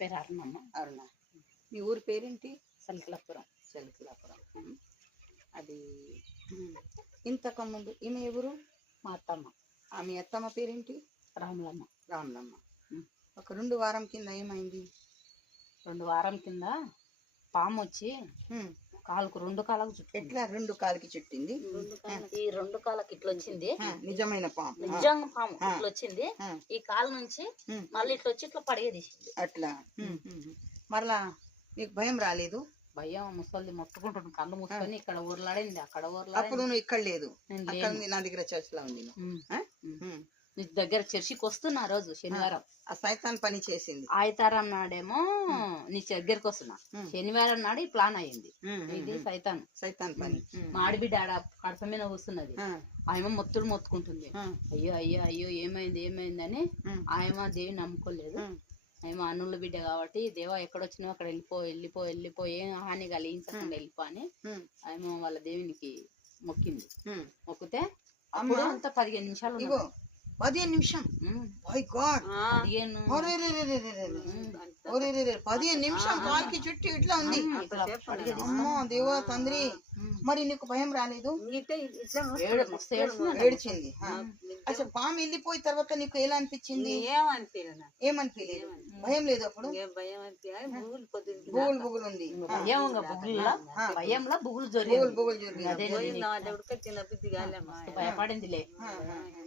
పేరు అరుణమ్మ. అరుణ. మీ ఊరి పేరేంటి? సలికిలాపురం. అది ఇంతకుముందు ఈమె ఎవరు? మా అత్తమ్మ. మీ అత్తమ్మ పేరేంటి? రాములమ్మ. రాములమ్మ. ఒక 2 వారం కింద ఏమైంది? 2 వారం కింద పాము వచ్చి కాలుకు 2 కాళ్ళకు చుట్టూ. ఎట్లా 2 కాళ్ళకి చుట్టింది? ఈ 2 కాళ్ళకి ఇట్లా వచ్చింది. నిజమైన పాము? నిజంగా పాము ఇట్లా వచ్చింది. ఈ కాలు నుంచి మళ్ళీ ఇట్లా వచ్చి ఇట్లా పడేది అట్లా. మరలా మీకు భయం రాలేదు? భయం ముసలి మొత్తుకుంటున్నాను, కళ్ళు మూసుకొని ఇక్కడ ఊర్లాడింది, అక్కడ అప్పుడు నువ్వు ఇక్కడ లేదు, నా దగ్గర చర్చ్ లో ఉంది. నీ దగ్గర చర్చికి వస్తున్నా రోజు శనివారం. ఆ సైతాన్ పని చేసింది. ఆదివారం నాడేమో నీ దగ్గరకు వస్తున్నా, శనివారం నాడు ఈ ప్లాన్ అయ్యింది. ఇది సైతాన్ పని. మా ఆడబిడ్డ ఆడ కడప మీద వస్తున్నది. ఆయమ మొత్తుకుంటుంది, అయ్యో అయ్యో అయ్యో ఏమైంది ఏమైంది అని. ఆయమ దేవి నమ్ముకోలేదు. మేము అన్నుల బిడ్డ కాబట్టి దేవా ఎక్కడొచ్చినావు అక్కడ వెళ్ళిపో ఏం హాని కలిగించకుండా వెళ్ళిపో అని ఆయన వాళ్ళ దేవునికి మొక్కింది. మొక్కితే అప్పుడు అంత 15 నిమిషాలు 15 నిమిషం 15 నిమిషం కాలికి చుట్టూ ఇట్లా ఉంది. అమ్మో దేవా తండ్రి, మరి నీకు భయం రాలేదు? ఏడ్చింది. అసలు పాము వెళ్ళిపోయిన తర్వాత నీకు ఎలా అనిపించింది? ఏమనిపించలేదు? భయం లేదు అప్పుడు? బుగులు ఉంది. భయపడిందిలే,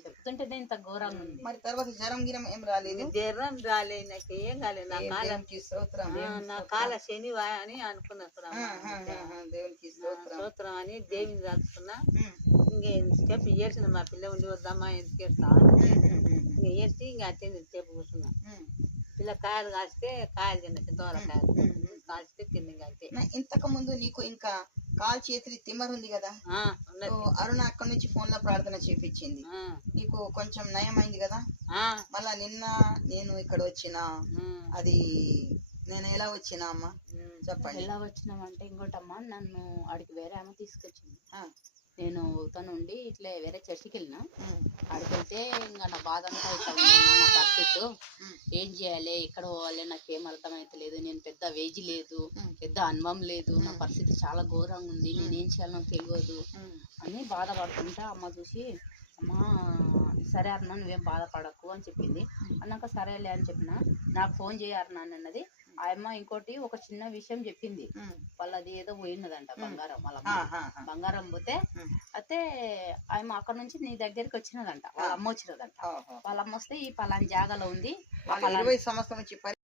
చెప్తుంటే ఇంత ఘోరంగా ఉంది. మరి తర్వాత జ్వరం గిరం ఏం రాలేదు? జ్వరం రాలేదు, నాకు ఏం కాలేదు. నా కాల శనివా అని అనుకున్నా, దేవునికి స్తోత్రం అని దేవిని రాసుకున్నా. ఇంకేం చెప్పి ఏడ్చిన మా పిల్ల ఉండి వద్దామా ఎందుకు ఏడ్తా ఇంకా ఏడ్చి ఇంకా అట్టేది సేపు కూర్చున్నా. పిల్ల కాయలు కాస్తే కాయలు తిన్న తోరకాయలు కాల్చితే తింది. అంతే. ఇంతకు ముందు నీకు ఇంకా కాలు చేతులు తిమ్మరు ఉంది కదా, అరుణ అక్కడ నుంచి ఫోన్ లో ప్రార్థన చేపించింది, నీకు కొంచెం నయం అయింది కదా. మళ్ళా నిన్న నేను ఇక్కడ వచ్చిన, అది నేను ఎలా వచ్చినా అమ్మా చెప్పండి. ఎలా వచ్చినామంటే ఇంకోటమ్మా, నన్ను అడిగి వేరే ఆమె తీసుకొచ్చింది. నేను తనుండి ఇట్లా వేరే చర్చికి వెళ్ళినా. అడిగి వెళ్తే ఇంకా నా బాధ అంతా అవుతుంది, నా పరిస్థితి ఏం చేయాలి, ఎక్కడ పోవాలి, నాకేం అర్థమైతలేదు. నేను పెద్ద వేజ్ లేదు, పెద్ద అనుభవం లేదు, నా పరిస్థితి చాలా ఘోరంగా ఉంది, నేనేం చేయాలో తెలియదు అని బాధపడుతుంటే అమ్మ చూసి, అమ్మా సరే అన్న నువ్వేం బాధపడకు అని చెప్పింది. అన్నాక సరేలే అని చెప్పిన. నాకు ఫోన్ చేయాలన్నా అన్నది. ఆయమ్మ ఇంకోటి ఒక చిన్న విషయం చెప్పింది, వాళ్ళది ఏదో పోయినదంట బంగారం. వాళ్ళ బంగారం పోతే అయితే ఆయమ్మ అక్కడ నుంచి నీ దగ్గరికి వచ్చినదంట, వాళ్ళ అమ్మ వచ్చినదంట. వాళ్ళ అమ్మ వస్తే ఈ పలానా జాగాలో ఉంది, 20 సంవత్సరం నుంచి